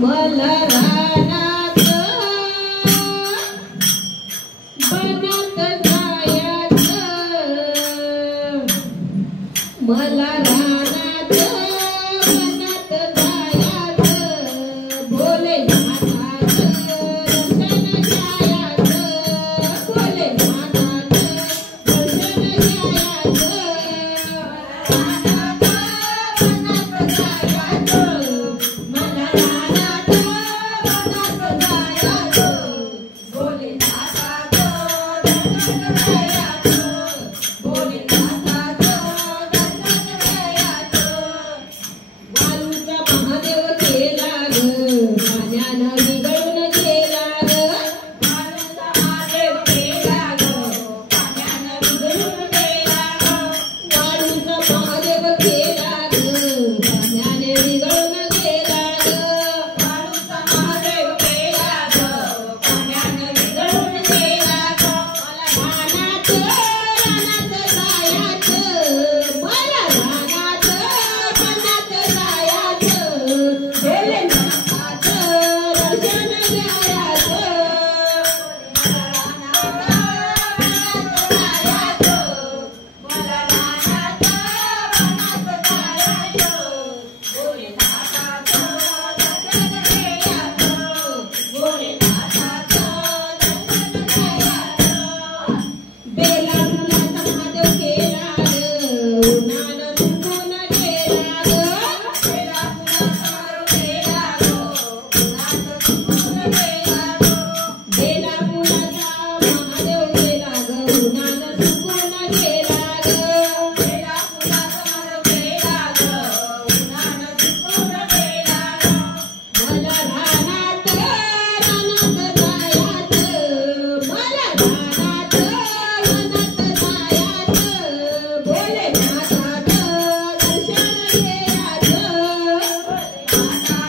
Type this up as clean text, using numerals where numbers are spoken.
मला रानात बनत जायचं मला रानात बनत जायचं भोलेनाथाचं दर्शन घ्यायचं भोलेनाथाचं दर्शन घ्यायचं मला रानात बनत जायचं भोलेनाथाचं दर्शन घ्यायचं भोलेनाथाचं दर्शन घ्यायचं वाळूचा महादेव केला ग पाण्यानं विरघळून गेला ग वाळूचा महादेव केला ग पाण्यानं विरघळून गेला ग वाळूचा महादेव केला ग पाण्याने विरघळून गेला ग वाळूचा महादेव केला ग पाण्याने विरघळून गेला ग मला रानात जायचं मला रानात बनत जायचं भोलेनाथाचं दर्शन घ्यायचं मला रानात बनत जायचं भोलेनाथाचं दर्शन घ्यायचं भोलेनाथाचं दर्शन घ्यायचं बेला फुलाचा महादेव केला ग उन्हानं सुकून गेला ग बेला फुलाचा केला ग उन्हानं सुकून गेला ग बेला फुलाचा महादेव केला ग उन्हानं सुकून गेला ग बेला फुलाचा केला ग उन्हानं सुकून गेला ग मला रानात जायचं मला रानात बनत जायचं भोलेनाथाचं दर्शन घ्यायचं भोलेनाथाचं